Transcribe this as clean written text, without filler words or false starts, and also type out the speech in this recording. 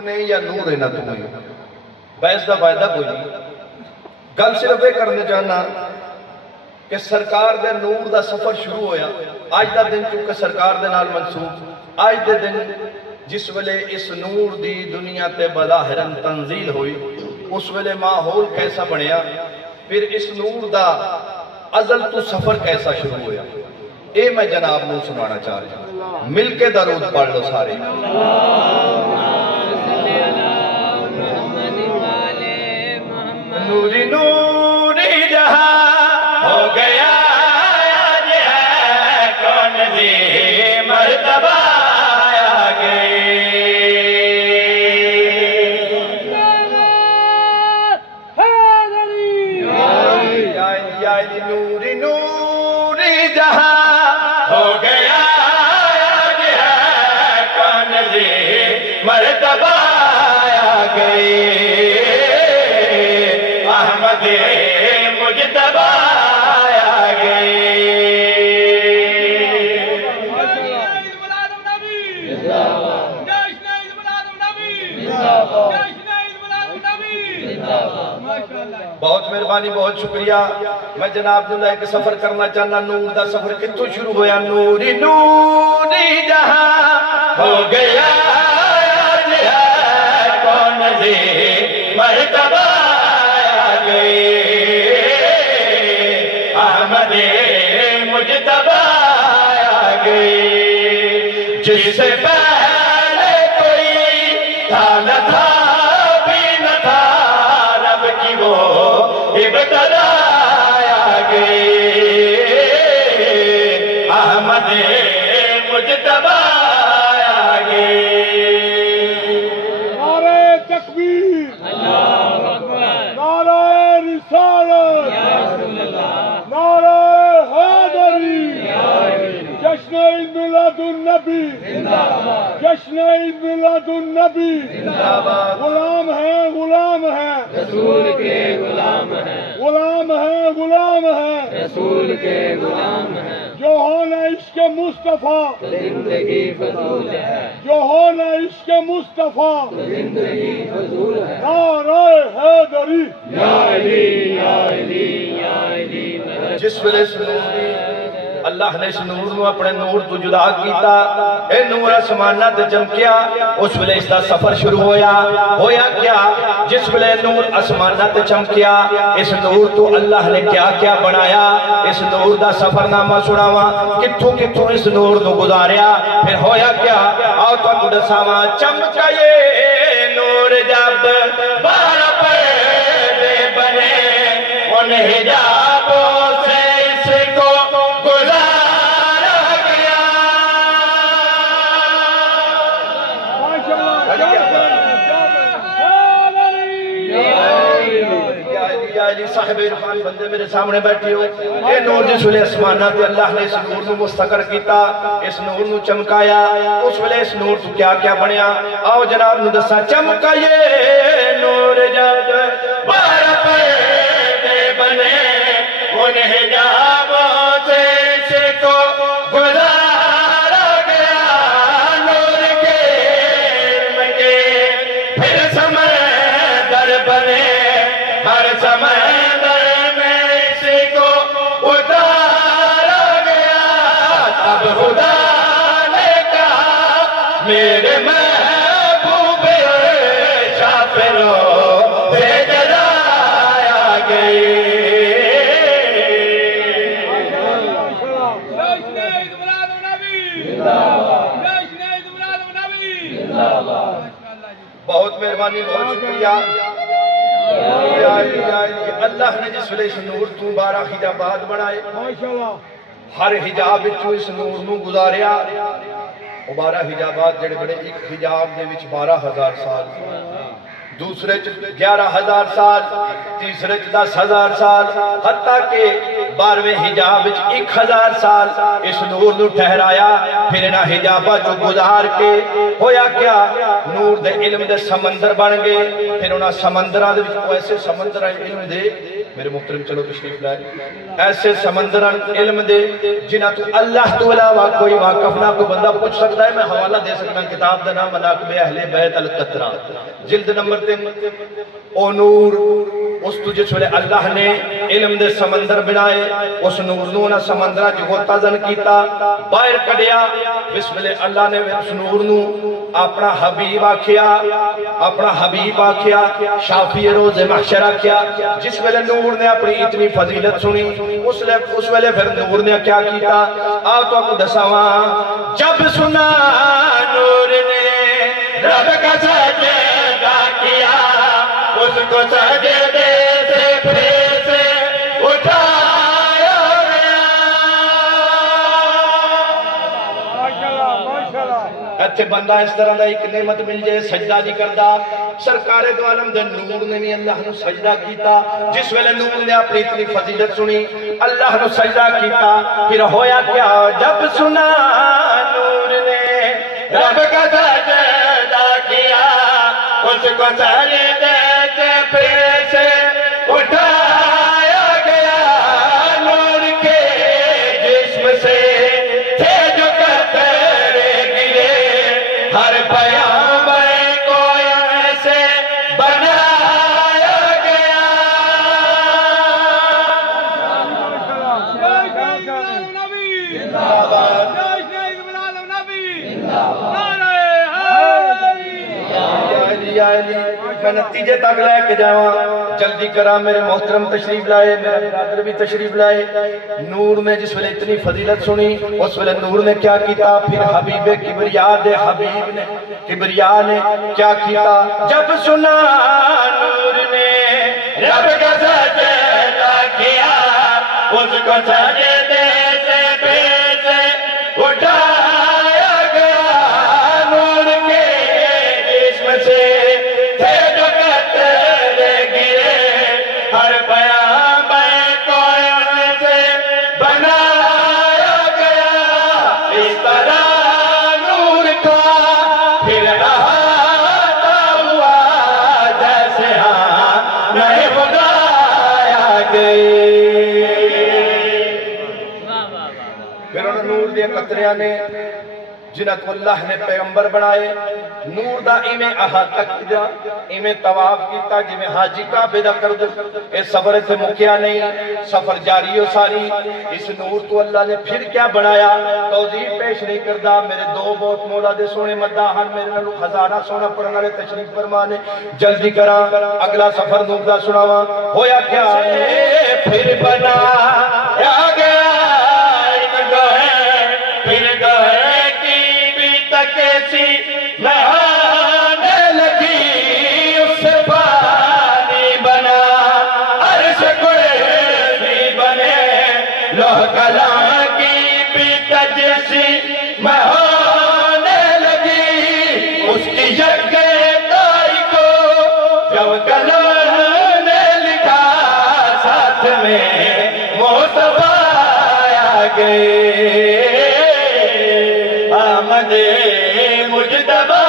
نے یا نور ہے نہ تمہیں بحث دا فائدہ کوئی نہیں گل صرف یہ کرنے چاہنا کہ سرکار دے نور دا سفر شروع ہویا آج دا دن چونکہ سرکار دے نال منسوب آج دے دن جس ویلے اس نور دی دنیا تے بظاہراً تنزیل ہوئی اس ویلے ماحول کیسا بنیا پھر اس نور دا ازل تو سفر کیسا شروع ہویا اے میں جناب نو سنانا چاہ رہا ہوں مل کے درود پڑھ لو سارے نوری نوری جہاں ہو گیا آج ہے کون دی مرتبہ آ گئی نوری نوری جہاں ہو گیا آج ہے کون دی مرتبہ آ گئی مجتبہ آ گئی بہت مہربانی بہت شکریہ میں جناب دلہ ایک سفر کرنا چاہنا نور دا سفر کتوں شروع ہویا نوری نوری جہاں ہو گیا آج ہے کون دی مرتبہ احمد مجتبہ آ گئی جس سے پہلے کوئی تھا نہ تھا بھی نہ تھا رب کی وہ ابتدا آ گئی احمد مجتبہ آ گئی نعرہ تکبیر اللہ اکبر نعرہ رسالت نعرہ حیدری جشن عید میلاد النبی جشن عید میلاد النبی غلام ہیں غلام ہیں رسول کے غلام ہیں غلام ہیں غلام ہیں رسول کے غلام ہیں جو ہونا عشق مصطفیٰ زندگی فضول ہے جو ہونا عشق مصطفیٰ زندگی فضول ہے نعرہ حیدری یا علی یا علی یا علی جس ویلے اللہ نے اس نور نو اپنے نور تو جدا کیتا اے نور آسمانہ تے چمکیا اس ویلے اس دا سفر شروع ہویا کیا جس ویلے نور آسمانہ تے چمکیا اس نور تو اللہ نے کیا کیا بنایا اس نور دا سفر نامہ سناوا کتھوں اس نور نو گزاریا پھر ہویا کیا آؤ تو دساواں چمکا یہ نور جب بارہ پردے بنے ان حجابوں سے اس کو گزارا گیا صاحب عرفان بندے میرے سامنے بیٹھی ہو اے نور جس ویلے اسمانہ تے اللہ نے اس نور نو مستقر کیتا اس نور نو چمکایا اس ویلے اس نور تو کیا کیا بنیا آؤ جناب نو دسا چمکا یہ نور جب بارہ پردے بنے ان حجابوں سے اس کو گزارا گیا نور کے علم کے پھر سمندر بنے ہر سمندر میں اس کو اتارا گیا تب خدا نے کہا میرے محبوب شافروں سے جزایا گئی بہت مہربانی بہت شکریہ اللہ نے جس ویلے اس نور تو 12 حجابات بنائے ہر حجاب وچوں اس نور نو گزاریا وہ 12 حجابات جڑے بڑے ایک حجاب دے وچ 12,000 سال دوسرے 11,000 سال تیسرے 10,000 سال حتیٰ کہ 12ویں حجاب 1000 سال اس نور نو ٹھہرایا پھر انہاں حجابہ جو گزار کے ہویا کیا نور دے علم دے سمندر بن گئے پھر انہاں سمندران دے ایسے سمندران علم دے میرے محترم چلو تشریف لائے ایسے سمندران علم دے جنہ تو اللہ تو علاوہ کوئی واقف نہ کوئی بندہ پوچھ سکتا ہے میں حوالہ دے سکتا کتاب دا نام مناقب اہل بیت القطرہ جلد نمبر 3 او نور اس تجھے چھوڑے اللہ نے علم دے سمندر بنائے اس نور نو سمندرہ جو غتازن کیتا باہر کڑیا بسم اللہ اللہ نے اس نور نو اپنا حبیب آکھیا شافی روز محشرہ کیا جس ویلے نور نے اپنی اتنی فضیلت سنی اس ویلے پھر نور نے کیا کیتا آؤ تو آپ کو دساواں جب سنا نور نے رب کا سجدہ کیا اس کو سجدے سے پھر سے اٹھایا گیا ایتھے بندہ اس طرح دا ایک نعمت مل جائے سجدہ نہیں کردا سرکار دو عالم دے نور نے بھی اللہ نو سجدہ کیتا جس ویلے نور نے اپنی اتنی فضیلت سنی اللہ نو سجدہ کیتا پھر ہویا کیا جب سنا نور نے رب کا سجدہ کیا اس کو سجدے سے پھر سے اٹھایا گیا نور کے جسم سے تھے جو قطرے گرے ہر پیغمبر کو ایسے بنایا گیا میں نتیجے تک لے کے جاواں جلدی کرا میرے محترم تشریف لائے میرے برادر بھی تشریف لائے نور نے جس ویلے اتنی فضیلت سنی اس ویلے نور نے کیا کیتا پھر حبیب کبریا دے حبیب نے کبریا نے کیا کیتا جب سنا نور نے رب کا سجدہ کیا اس کو سجدے سے پھر سے اٹھایا گیا نور کے جسم سے تھے جو قطرے گرے ہر پیغمبر کو سے بنایا گیا اس طرح نور کا پھر احاطہ ہوا جیسے نہیں بنایا گئے پھر انہوں نور دیا قطریاں نے جنہ کو اللہ نے پیغمبر بنائے نور دا ایمیں احاطہ کیا ایمیں طواف کیتا جمیں حاجی کعبے دا کرد اے سفر تھے مکیا نہیں سفر جاری ہو ساری اس نور تو اللہ نے پھر کیا بنایا توضیح پیش نہیں کردہ میرے دو بہت مولا دے سونے مداحن میرے نلو خزانہ سونا پڑھنا لے تشریف فرمانے جلدی کرا اگلا سفر نور دا سناوا ہویا کیا پھر بنایا گیا پھر گوھے کی بھی تکیسی نہانے لگی اس سے پانی بنا عرش کرسی بنے لوح کلام کی بھی تجسی نہانے لگی اس کی یکتائی کو جب قلم نے لکھا ساتھ میں مصطفیٰ آ گئے آمد مجتبیٰ